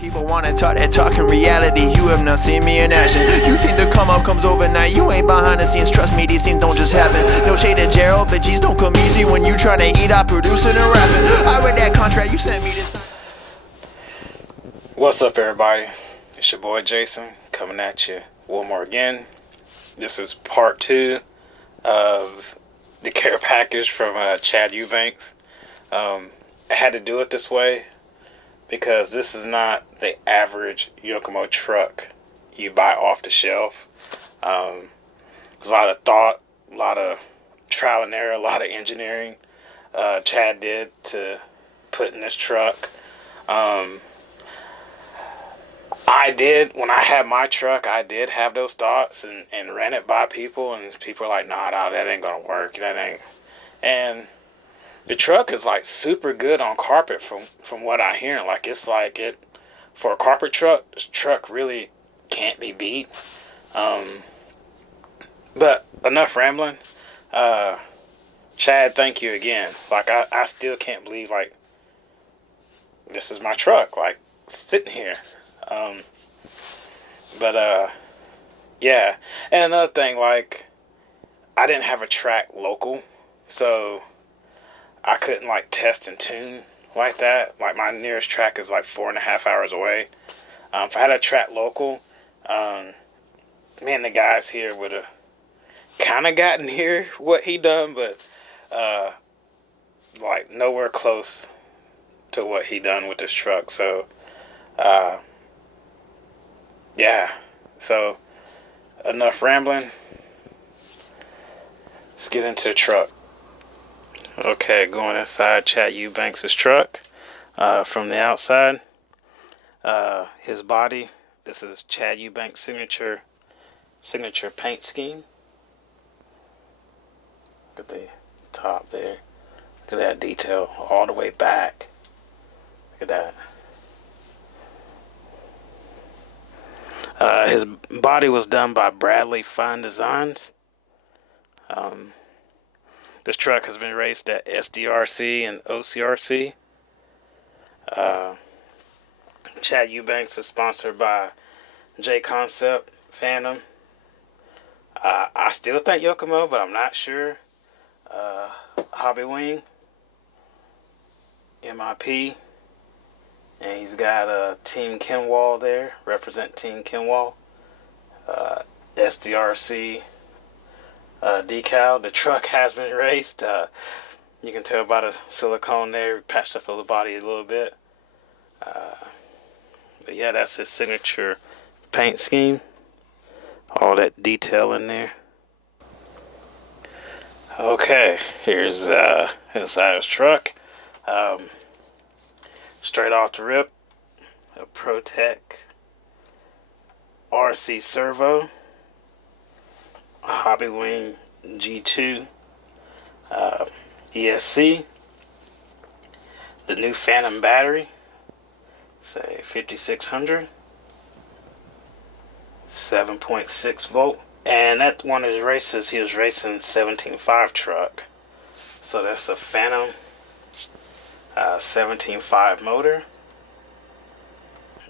People wanna talk that talk in reality. You have not seen me in action. You think the come up comes overnight. You ain't behind the scenes. Trust me, these things don't just happen. No shade to Gerald, but G's don't come easy when you tryna eat out producing and rapping. I read that contract you sent me this. What's up, everybody? It's your boy Jason coming at you one more again. This is part 2 of the care package from Chad Eubanks. I had to do it this way because this is not the average Yokomo truck you buy off the shelf. There's a lot of thought, a lot of trial and error, a lot of engineering Chad did to put in this truck. I did, when I had my truck, I did have those thoughts and ran it by people, and people are like, nah, that ain't gonna work, that ain't. And the truck is like super good on carpet from what I hear. Like, it's like it, for a carpet truck, this truck really can't be beat. But enough rambling. Chad, thank you again. Like, I still can't believe, like, this is my truck, like, sitting here. Yeah. And another thing, like, I didn't have a track local, so I couldn't, like, test and tune like that. Like, my nearest track is, like, 4.5 hours away. If I had a track local, me and the guys here would have kind of gotten here what he done, but, like, nowhere close to what he done with this truck. So, yeah. So, enough rambling. Let's get into the truck. Okay, going inside Chad Eubanks' truck. From the outside, his body. This is Chad Eubanks' signature paint scheme. Look at the top there. Look at that detail all the way back. Look at that. His body was done by Bradley Fine Designs. This truck has been raced at SDRC and OCRC. Chad Eubanks is sponsored by Jconcepts, Phantom. I still think Yokomo, but I'm not sure. Hobbywing, M.i.p. And he's got Team Kinwall there, represent Team Kinwall. SDRC decal. The truck has been raced. You can tell by the silicone there, patched up the body a little bit. But yeah, that's his signature paint scheme. All that detail in there. Okay, here's inside his truck. Straight off the rip, a Protec RC servo, a Hobbywing G2 ESC, the new Phantom battery, say 5600, 7.6 volt, and at one of his races he was racing 17.5 truck, so that's a Phantom 17.5 motor.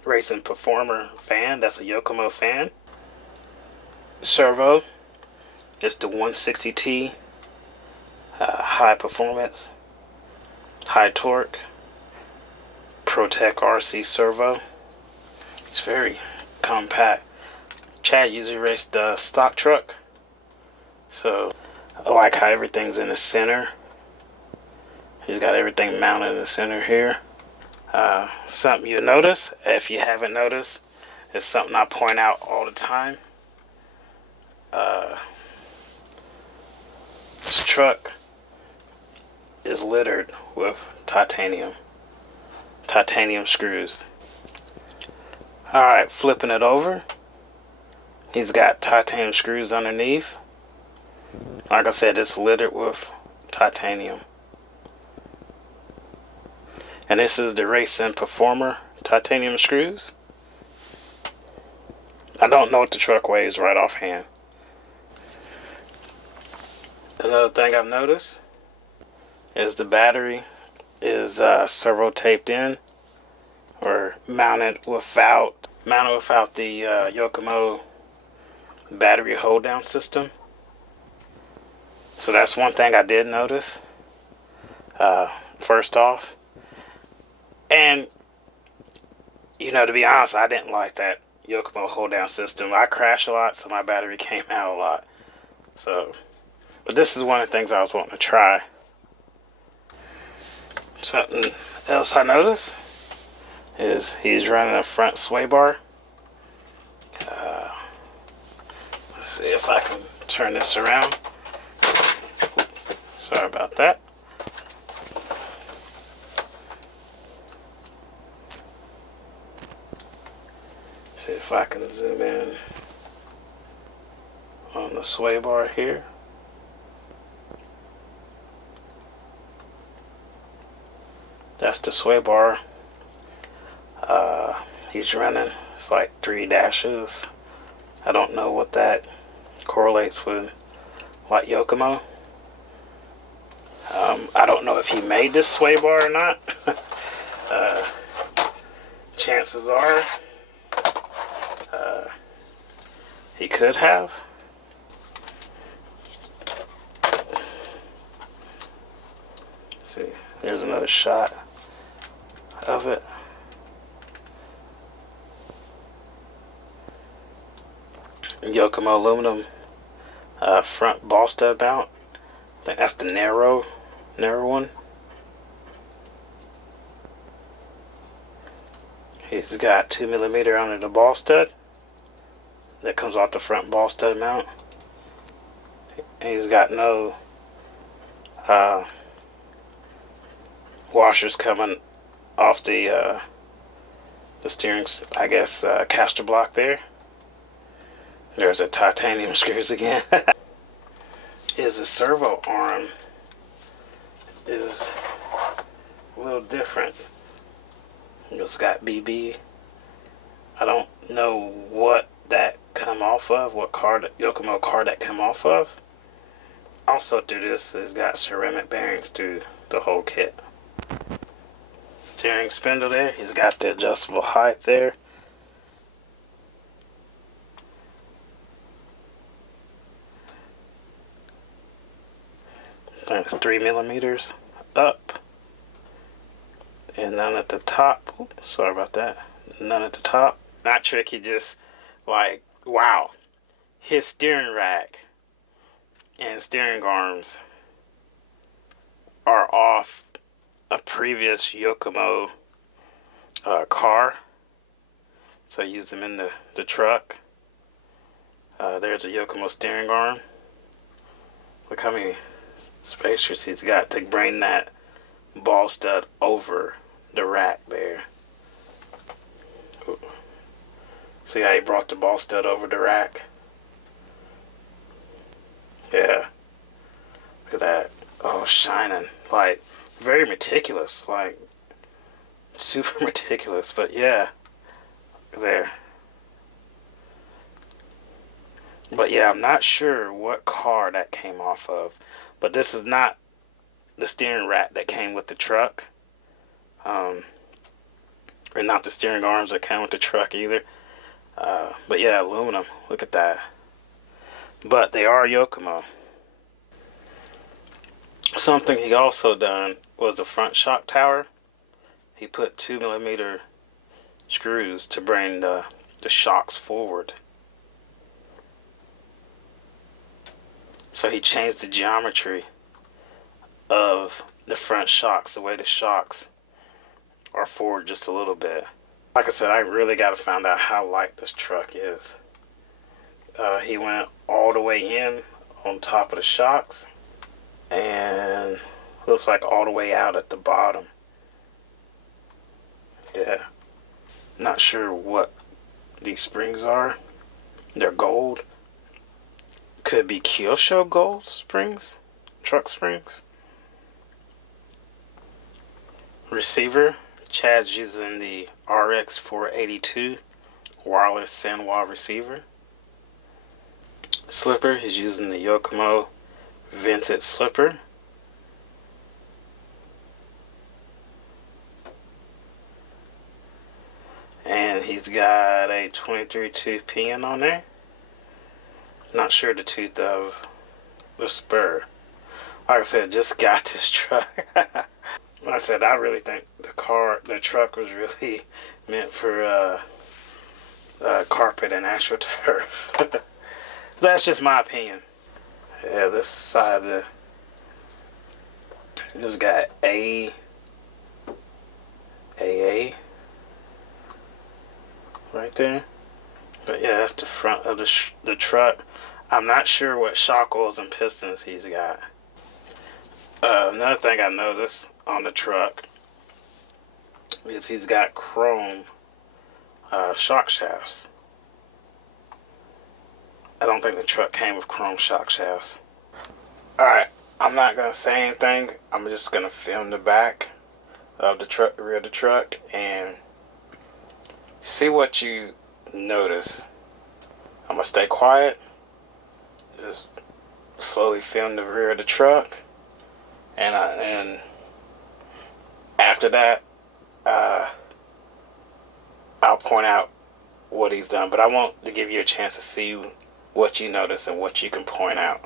Racing Performer fan, that's a Yokomo fan. Servo, it's the 160T, high performance, high torque, Protec RC servo. It's very compact. Chad usually raced the stock truck, so I like how everything's in the center. He's got everything mounted in the center here. Something you notice, if you haven't noticed, is something I point out all the time. This truck is littered with titanium screws. Alright, flipping it over, he's got titanium screws underneath. Like I said, it's littered with titanium. And this is the Racing Performer titanium screws. I don't know what the truck weighs right offhand. Another thing I've noticed is the battery is servo taped in or mounted without the Yokomo battery hold down system. So that's one thing I did notice. First off, and to be honest, I didn't like that Yokomo hold down system. I crash a lot, so my battery came out a lot. So, but this is one of the things I was wanting to try. Something else I noticed is he's running a front sway bar. Let's see if I can turn this around. Oops, sorry about that. See if I can zoom in on the sway bar here. That's the sway bar. He's running, it's like 3 dashes. I don't know what that correlates with, like Yokomo. I don't know if he made this sway bar or not. Chances are he could have. Let's see, there's another shot of it. Yokomo aluminum front ball stud mount. I think that's the narrow one. He's got 2mm under the ball stud that comes off the front ball stud mount. He's got no washers coming off the steering, I guess, caster block there. There's a titanium screws again. Is a servo arm is a little different. It's got BB. I don't know what that come off of, what car, Yokomo car that come off of. Also through this, it's got ceramic bearings through the whole kit. Steering spindle there. He's got the adjustable height there. I think it's 3mm up. And none at the top. Oops, sorry about that. None at the top. Not tricky, just like, wow. His steering rack and steering arms are off a previous Yokomo car. So I used them in the truck. There's a Yokomo steering arm. Look how many spacers he's got to bring that ball stud over the rack there. Ooh. See how he brought the ball stud over the rack? Yeah. Look at that. Oh, shining. Like, very meticulous. Like, super meticulous. But yeah. There. But yeah, I'm not sure what car that came off of. But this is not the steering rack that came with the truck. And not the steering arms that came with the truck either. But yeah, aluminum. Look at that. But they are Yokomo. Something he also done was a front shock tower. He put 2mm screws to bring the shocks forward. So he changed the geometry of the front shocks, the way the shocks are forward just a little bit. Like I said, I really got to find out how light this truck is. He went all the way in on top of the shocks and looks like all the way out at the bottom. Yeah. Not sure what these springs are. They're gold. Could be Kyosho gold springs, truck springs. Receiver, Chad's using the RX 482 wireless Sanwa receiver. Slipper, he's using the Yokomo vented slipper. He's got a 23 tooth pin on there. Not sure the tooth of the spur. Like I said, just got this truck. Like I said, I really think the truck was really meant for carpet and AstroTurf. That's just my opinion. Yeah, this side of this got AA right there. But yeah, that's the front of the truck. I'm not sure what shock oils and pistons he's got. Another thing I noticed on the truck is he's got chrome shock shafts. I don't think the truck came with chrome shock shafts. Alright, I'm not going to say anything. I'm just going to film the back of the truck, the rear of the truck, and see what you notice. I'm going to stay quiet. Just slowly film the rear of the truck. And after that, I'll point out what he's done. But I want to give you a chance to see what you notice and what you can point out.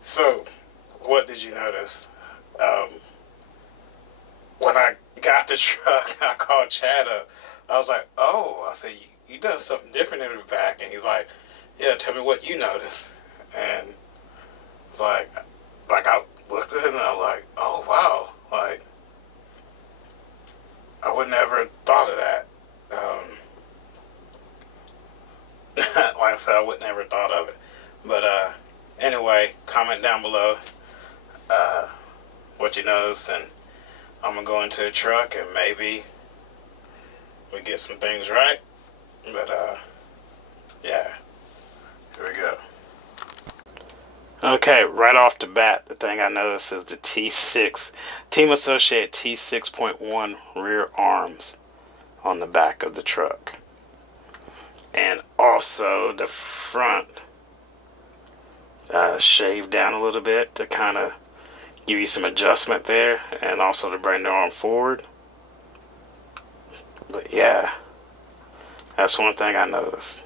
So, what did you notice? When I got the truck, I called Chad up. I was like, oh, I said, you done something different in the back. And he's like, yeah, tell me what you noticed. And it's like I looked at it and I was like, oh, wow. Like, I would never thought of that. Like I said, I would never thought of it. But anyway, comment down below what you noticed, and I'm gonna go into the truck and maybe we get some things right. But yeah, here we go. Okay, right off the bat, the thing I noticed is the T6 Team Associated T6.1 rear arms on the back of the truck, and also the front shaved down a little bit to kind of give you some adjustment there, and also to bring the arm forward. But yeah, that's one thing I noticed.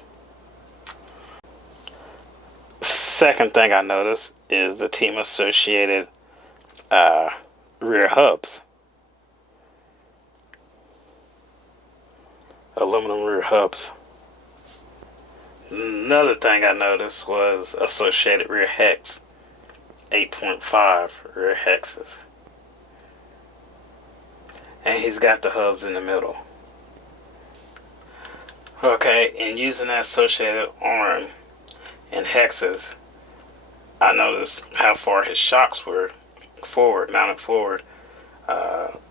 Second thing I noticed is the Team Associated rear hubs. Aluminum rear hubs. Another thing I noticed was Associated rear hex. 8.5 rear hexes. And he's got the hubs in the middle. Okay, and using that Associated arm and hexes, I noticed how far his shocks were forward, mounted forward. What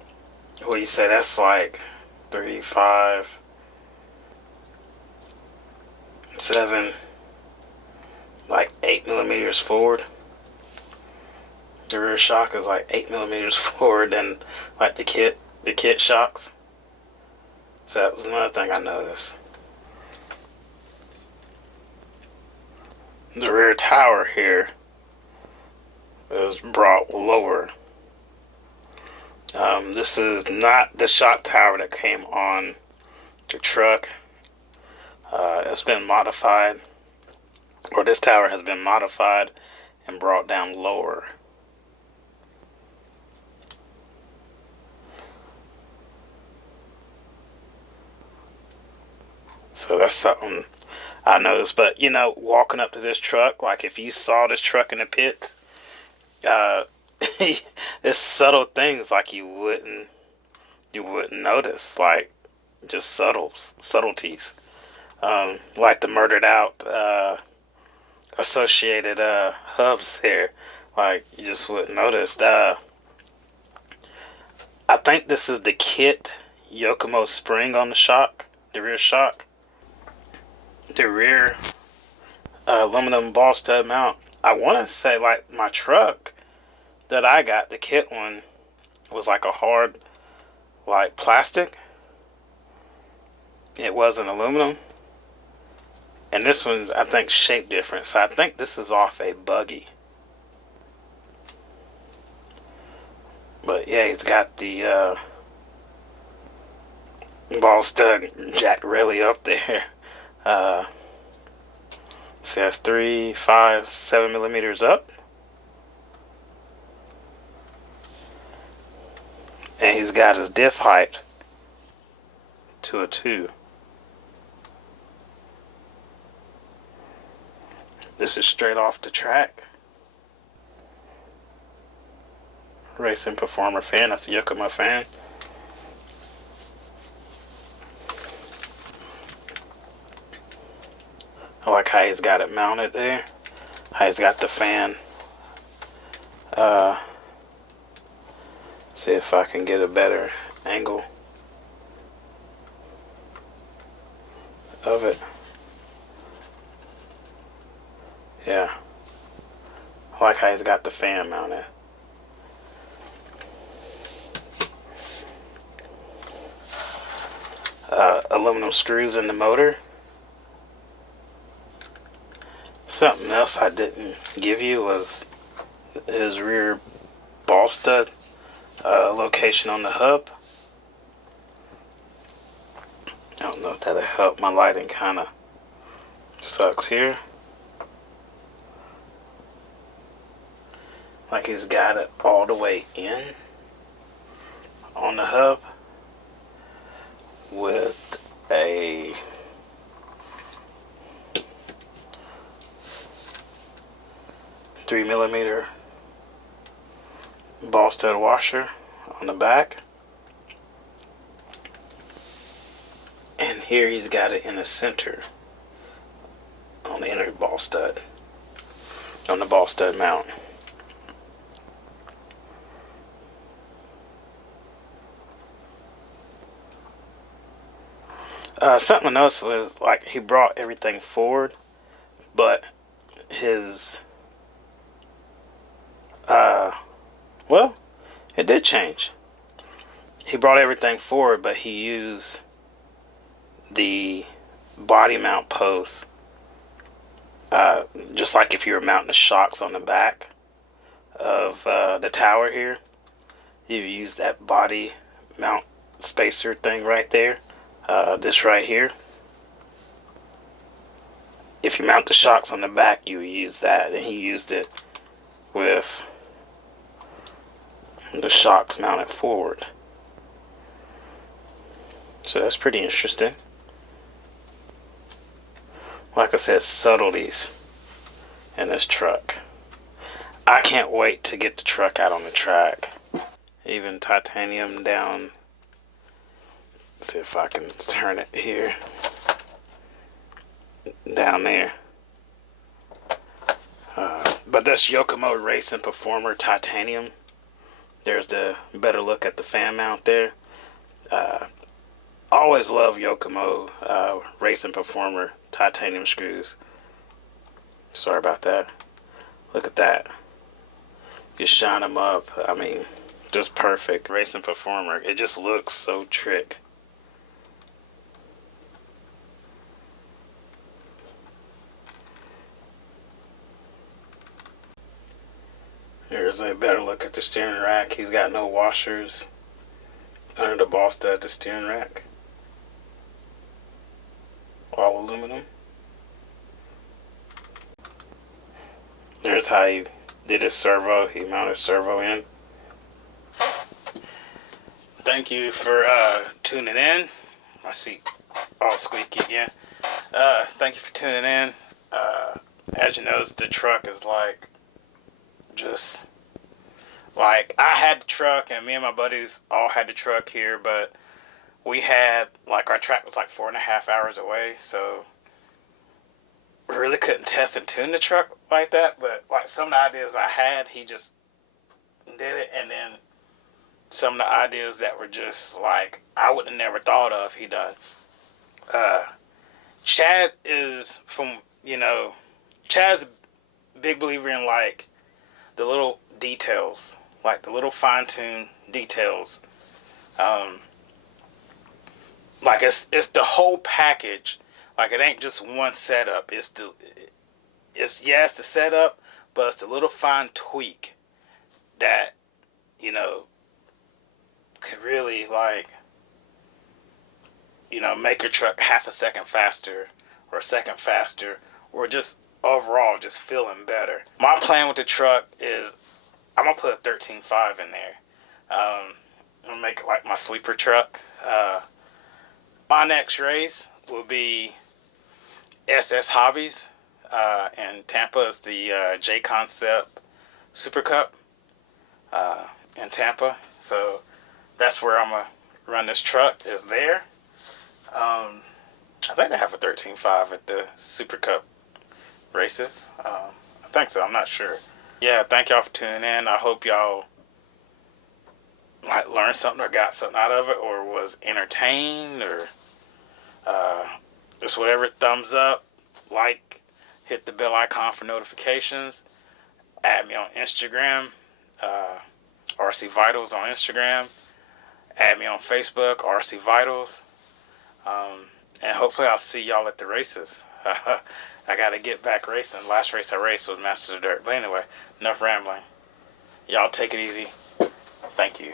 do you say? That's like 3, 5, 7, like 8 millimeters forward. The rear shock is like 8 millimeters forward than like the kit shocks. So that was another thing I noticed. The rear tower here is brought lower. This is not the shock tower that came on the truck. It's been modified, or this tower has been modified and brought down lower. So that's something I noticed. But you know, walking up to this truck, like if you saw this truck in the pits, it's subtle things like you wouldn't notice, like just subtleties, like the murdered out associated hubs there, like you just wouldn't notice. I think this is the kit Yokomo spring on the shock, the rear shock, the rear aluminum ball stud mount. I want to say like my truck that I got, the kit one, was like a hard like plastic. It wasn't aluminum. And this one's, I think, shaped different. So I think this is off a buggy. But yeah, he's got the ball stud jacked really up there. So that's 3, 5, 7 millimeters up. And he's got his diff height to a 2. This is straight off the track. Racing Performer fan. That's a Yokomo fan. I like how he's got it mounted there. How he's got the fan. See if I can get a better angle of it. Yeah. I like how he's got the fan mounted. Aluminum screws in the motor. Something else I didn't give you was his rear ball stud location on the hub. I don't know if that'll help. My lighting kind of sucks here. Like he's got it all the way in on the hub with a .3mm ball stud washer on the back. And here he's got it in the center on the inner ball stud, on the ball stud mount. Something I noticed was like he brought everything forward, but his well, it did change. He brought everything forward, but he used the body mount post, just like if you were mounting the shocks on the back of the tower here. You use that body mount spacer thing right there. This right here. If you mount the shocks on the back, you use that, and he used it with the shocks mounted forward. So that's pretty interesting. Like I said, subtleties in this truck. I can't wait to get the truck out on the track. Even titanium down. Let's see if I can turn it here. Down there. But that's Yokomo Racing Performer titanium. There's the better look at the fan mount there. Always love Yokomo Racing Performer titanium screws. Sorry about that. Look at that. You shine them up. I mean, just perfect. Racing Performer. It just looks so trick. Here's a better look at the steering rack. He's got no washers under the ball stud at the steering rack. All aluminum. There's how he did his servo. He mounted servo in. Thank you for tuning in. My seat all squeaky again. Thank you for tuning in. As you notice, the truck is like, just like, I had the truck and me and my buddies all had the truck here, but we had, like, our track was like 4.5 hours away, so we really couldn't test and tune the truck like that. But like, some of the ideas I had, he just did it, and then some of the ideas that were just like I would have never thought of, he done. Chad is from, Chad's a big believer in like the little details, like the little fine-tuned details. Like it's the whole package. Like, it ain't just one setup. It's the setup, but it's the little fine tweak that, could really, like, make your truck half a second faster or a second faster, or just overall just feeling better. My plan with the truck is I'm gonna put a 13.5 in there. I'm gonna make it like my sleeper truck. My next race will be SS Hobbies in Tampa. Is the Jconcepts Super Cup in Tampa. So that's where I'm gonna run this truck, is there. I think they have a 13.5 at the Super Cup races. I think so. I'm not sure. Yeah, thank y'all for tuning in. I hope y'all like learned something or got something out of it, or was entertained, or just whatever. Thumbs up, like, hit the bell icon for notifications. Add me on Instagram, RC Vitals on Instagram. Add me on Facebook, RC Vitals. And hopefully I'll see y'all at the races. I gotta get back racing. Last race I raced was Masters of Dirt. But anyway, enough rambling. Y'all take it easy. Thank you.